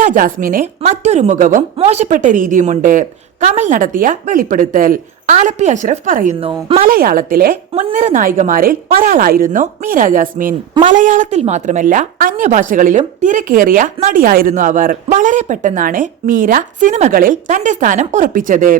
മീര ജാസ്മിന് മറ്റൊരു മുഖവും മോശപ്പെട്ട രീതിയുമുണ്ട്. കമൽ നടത്തിയ വെളിപ്പെടുത്തൽ. ആലപ്പി അഷ്റഫ് പറയുന്നു, മലയാളത്തിലെ മുൻനിര നായികമാരിൽ ഒരാളായിരുന്നു മീര ജാസ്മിൻ. മലയാളത്തിൽ മാത്രമല്ല അന്യഭാഷകളിലും തിരക്കേറിയ നടിയായിരുന്നു അവർ. വളരെ പെട്ടെന്നാണ് മീര സിനിമകളിൽ തന്റെ സ്ഥാനം ഉറപ്പിച്ചത്.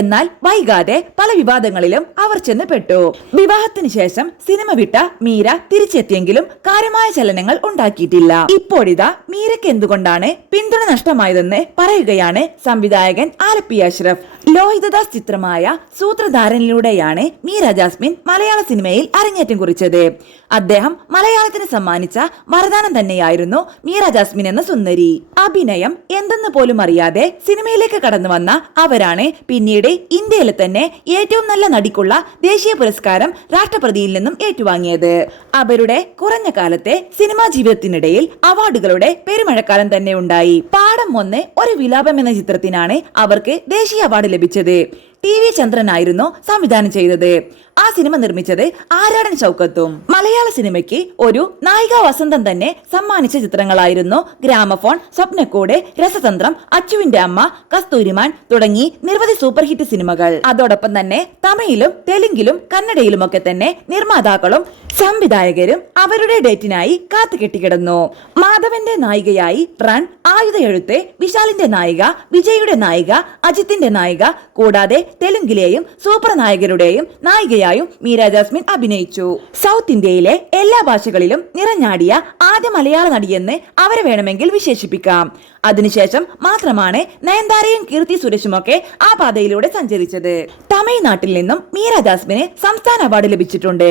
എന്നാൽ വൈകാതെ പല വിവാദങ്ങളിലും അവർ ചെന്ന് പെട്ടു. വിവാഹത്തിന് ശേഷം സിനിമ വിട്ട മീര തിരിച്ചെത്തിയെങ്കിലും കാര്യമായ ചലനങ്ങൾ ഉണ്ടാക്കിയിട്ടില്ല. ഇപ്പോഴിതാ മീരയ്ക്ക് എന്തുകൊണ്ടാണ് പിന്തുണ നഷ്ടമായതെന്ന് പറയുകയാണ് സംവിധായകൻ ആലപ്പി അഷ്റഫ്. ലോഹിതദാസ് ചിത്രമായ സൂത്രധാരനിലൂടെയാണ് മീര ജാസ്മിൻ മലയാള സിനിമയിൽ അരങ്ങേറ്റം കുറിച്ചത്. അദ്ദേഹം മലയാളത്തിന് സമ്മാനിച്ച വരദാനം തന്നെയായിരുന്നു മീര ജാസ്മിൻ എന്ന സുന്ദരി. അഭിനയം എന്തെന്ന് പോലും അറിയാതെ സിനിമയിലേക്ക് കടന്നു വന്ന അവരാണ് പിന്നീട് ഇന്ത്യയിലെ തന്നെ ഏറ്റവും നല്ല നടിക്കുള്ള ദേശീയ പുരസ്കാരം രാഷ്ട്രപതിയിൽ നിന്നും ഏറ്റുവാങ്ങിയത്. അവരുടെ കുറഞ്ഞ കാലത്തെ സിനിമാ ജീവിതത്തിനിടയിൽ അവാർഡുകളുടെ പെരുമഴക്കാലം തന്നെ ഉണ്ടായി. പാഠം 1 ഒരു വിലാപം എന്ന ചിത്രത്തിനാണ് അവർക്ക് ദേശീയ അവാർഡ് ലഭിച്ചത്. TV ചന്ദ്രനായിരുന്നു സംവിധാനം ചെയ്തത്. ആ സിനിമ നിർമ്മിച്ചത് ആരാടൻ ഷൗക്കത്തും. മലയാള സിനിമയ്ക്ക് ഒരു നായികാ വസന്തം തന്നെ സമ്മാനിച്ച ചിത്രങ്ങളായിരുന്നു ഗ്രാമഫോൺ, സ്വപ്നക്കൂട്, രസതന്ത്രം, അച്ചുവിന്റെ അമ്മ, കസ്തൂരിമാൻ തുടങ്ങി നിരവധി സൂപ്പർ ഹിറ്റ് സിനിമകൾ. അതോടൊപ്പം തന്നെ തമിഴിലും തെലുങ്കിലും കന്നഡയിലുമൊക്കെ തന്നെ നിർമ്മാതാക്കളും സംവിധായകരും അവരുടെ ഡേറ്റിനായി കാത്തുകെട്ടിക്കിടന്നു. മാധവന്റെ നായികയായി റൺ, ആയുധ എഴുത്ത്, വിശാലിന്റെ നായിക, വിജയുടെ നായിക, അജിത്തിന്റെ നായിക, കൂടാതെ തെലുങ്കിലെയും സൂപ്പർ നായകരുടെയും നായികയായും മീര ജാസ്മിൻ അഭിനയിച്ചു. സൗത്ത് ഇന്ത്യയിലെ എല്ലാ ഭാഷകളിലും നിറഞ്ഞാടിയ ആദ്യ മലയാള നടിയെന്ന് അവരെ വേണമെങ്കിൽ വിശേഷിപ്പിക്കാം. അതിനുശേഷം മാത്രമാണ് നയൻതാരയും കീർത്തി സുരേഷുമൊക്കെ ആ പാതയിലൂടെ സഞ്ചരിച്ചത്. തമിഴ്നാട്ടിൽ നിന്നും മീര ജാസ്മിന് സംസ്ഥാന അവാർഡ് ലഭിച്ചിട്ടുണ്ട്.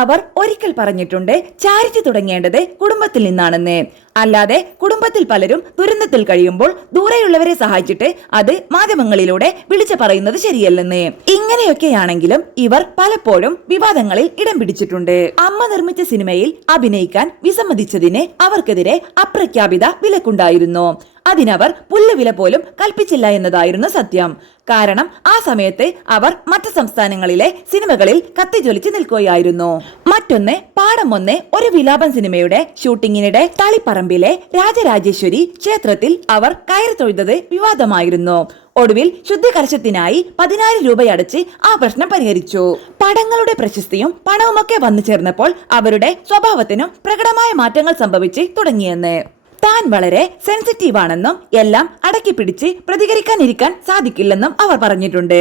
അവർ ഒരിക്കൽ പറഞ്ഞിട്ടുണ്ട്, ചാരിറ്റി തുടങ്ങേണ്ടത് കുടുംബത്തിൽ നിന്നാണെന്ന്. അല്ലാതെ കുടുംബത്തിൽ പലരും ദുരന്തത്തിൽ കഴിയുമ്പോൾ ദൂരെയുള്ളവരെ സഹായിച്ചിട്ട് അത് മാധ്യമങ്ങളിലൂടെ വിളിച്ചു പറയുന്നത് ശരിയല്ലെന്ന്. ഇങ്ങനെയൊക്കെയാണെങ്കിലും ഇവർ പലപ്പോഴും വിവാദങ്ങളിൽ ഇടം പിടിച്ചിട്ടുണ്ട്. അമ്മ നിർമ്മിച്ച സിനിമയിൽ അഭിനയിക്കാൻ വിസമ്മതിച്ചതിന് അവർക്കെതിരെ അപ്രഖ്യാപിത വിലക്കുണ്ടായിരുന്നു. അതിനവർ പുല്ലുവില പോലും കൽപ്പിച്ചില്ല എന്നതായിരുന്നു സത്യം. കാരണം ആ സമയത്ത് അവർ മറ്റു സംസ്ഥാനങ്ങളിലെ സിനിമകളിൽ കത്തിജ്വലിച്ച് നിൽക്കുകയായിരുന്നു. മറ്റൊന്ന്, പാഠം 1 ഒരു വിലാപം സിനിമയുടെ ഷൂട്ടിങ്ങിനിടെ തളിപ്പറമ്പിലെ രാജരാജേശ്വരി ക്ഷേത്രത്തിൽ അവർ കയറി തൊഴുതത് വിവാദമായിരുന്നു. ഒടുവിൽ ശുദ്ധകലശത്തിനായി 10,000 രൂപയടച്ച് ആ പ്രശ്നം പരിഹരിച്ചു. പടങ്ങളുടെ പ്രശസ്തിയും പണവുമൊക്കെ വന്നു ചേർന്നപ്പോൾ അവരുടെ സ്വഭാവത്തിനും പ്രകടമായ മാറ്റങ്ങൾ സംഭവിച്ച് തുടങ്ങിയെന്ന്. താൻ വളരെ സെൻസിറ്റീവ് ആണെന്നും എല്ലാം അടക്കി പിടിച്ച് പ്രതികരിക്കാനിരിക്കാൻ സാധിക്കില്ലെന്നും അവർ പറഞ്ഞിട്ടുണ്ട്.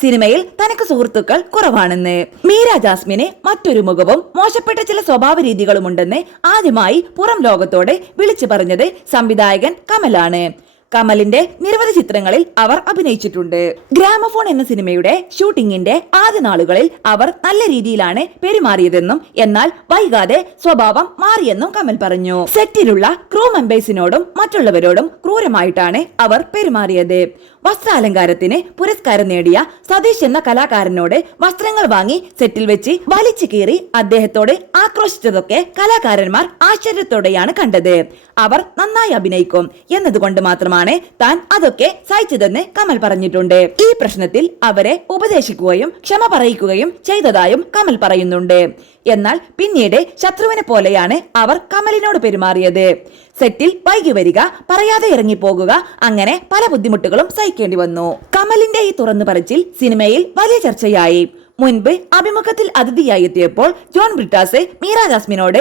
സിനിമയിൽ തനിക്ക് സുഹൃത്തുക്കൾ കുറവാണെന്ന്. മീര ജാസ്മിന് മറ്റൊരു മുഖവും മോശപ്പെട്ട ചില സ്വഭാവ രീതികളുമുണ്ടെന്ന് ആദ്യമായി പുറം ലോകത്തോട് വിളിച്ചു പറഞ്ഞത് സംവിധായകൻ കമലാണ്. കമലിന്റെ നിരവധി ചിത്രങ്ങളിൽ അവർ അഭിനയിച്ചിട്ടുണ്ട്. ഗ്രാമഫോൺ എന്ന സിനിമയുടെ ഷൂട്ടിങ്ങിന്റെ ആദ്യ നാളുകളിൽ അവർ നല്ല രീതിയിലാണ് പെരുമാറിയതെന്നും എന്നാൽ വൈകാതെ സ്വഭാവം മാറിയെന്നും കമൽ പറഞ്ഞു. സെറ്റിലുള്ള ക്രൂ മെമ്പേഴ്സിനോടും മറ്റുള്ളവരോടും ക്രൂരമായിട്ടാണ് അവർ പെരുമാറിയത്. വസ്ത്രാലങ്കാരത്തിന് പുരസ്കാരം നേടിയ സതീഷ് എന്ന കലാകാരനോട് വസ്ത്രങ്ങൾ വാങ്ങി സെറ്റിൽ വെച്ച് വലിച്ചു കീറി അദ്ദേഹത്തോട് ആക്രോശിച്ചതൊക്കെ കലാകാരന്മാർ ആശ്ചര്യത്തോടെയാണ് കണ്ടത്. അവർ നന്നായി അഭിനയിക്കും എന്നതുകൊണ്ട് മാത്രമാണ് താൻ അതൊക്കെ സഹിച്ചതെന്ന് കമൽ പറഞ്ഞിട്ടുണ്ട്. ഈ പ്രശ്നത്തിൽ അവരെ ഉപദേശിക്കുകയും ക്ഷമ പറയിക്കുകയും ചെയ്തതായും കമൽ പറയുന്നുണ്ട്. എന്നാൽ പിന്നീട് ശത്രുവിനെ പോലെയാണ് അവർ കമലിനോട് പെരുമാറിയത്. സെറ്റിൽ വൈകി വരിക, പറയാതെ ഇറങ്ങിപ്പോകുക, അങ്ങനെ പല ബുദ്ധിമുട്ടുകളും സഹിക്കേണ്ടി വന്നു. കമലിന്റെ ഈ തുറന്നു പറച്ചിൽ സിനിമയിൽ വലിയ ചർച്ചയായി. മുൻപ് അഭിമുഖത്തിൽ അതിഥിയായി എത്തിയപ്പോൾ ജോൺ ബ്രിട്ടാസ് മീര ജാസ്മിനോട്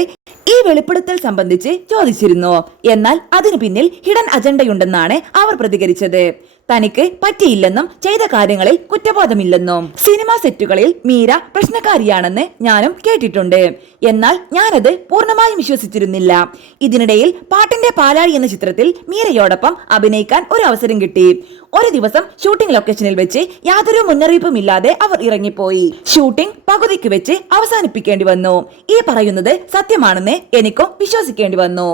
ഈ വെളിപ്പെടുത്തൽ സംബന്ധിച്ച് ചോദിച്ചിരുന്നു. എന്നാൽ അതിനു പിന്നിൽ ഹിഡൻ അജണ്ടയുണ്ടെന്നാണ് അവർ പ്രതികരിച്ചത്. തനിക്ക് പറ്റിയില്ലെന്നും ചെയ്ത കാര്യങ്ങളിൽ കുറ്റബോധമില്ലെന്നും. സിനിമാ സെറ്റുകളിൽ മീര പ്രശ്നക്കാരിയാണെന്ന് ഞാനും കേട്ടിട്ടുണ്ട്. എന്നാൽ ഞാനത് പൂർണ്ണമായും വിശ്വസിച്ചിരുന്നില്ല. ഇതിനിടയിൽ പാട്ടിന്റെ പാലാഴി എന്ന ചിത്രത്തിൽ മീരയോടൊപ്പം അഭിനയിക്കാൻ ഒരു അവസരം കിട്ടി. ഒരു ദിവസം ഷൂട്ടിംഗ് ലൊക്കേഷനിൽ വെച്ച് യാതൊരു മുന്നറിയിപ്പും ഇല്ലാതെ അവർ ഇറങ്ങിപ്പോയി. ഷൂട്ടിംഗ് പകുതിക്ക് വെച്ച് അവസാനിപ്പിക്കേണ്ടി വന്നു. ഈ പറയുന്നത് സത്യമാണെന്ന് എനിക്കും വിശ്വസിക്കേണ്ടി വന്നു.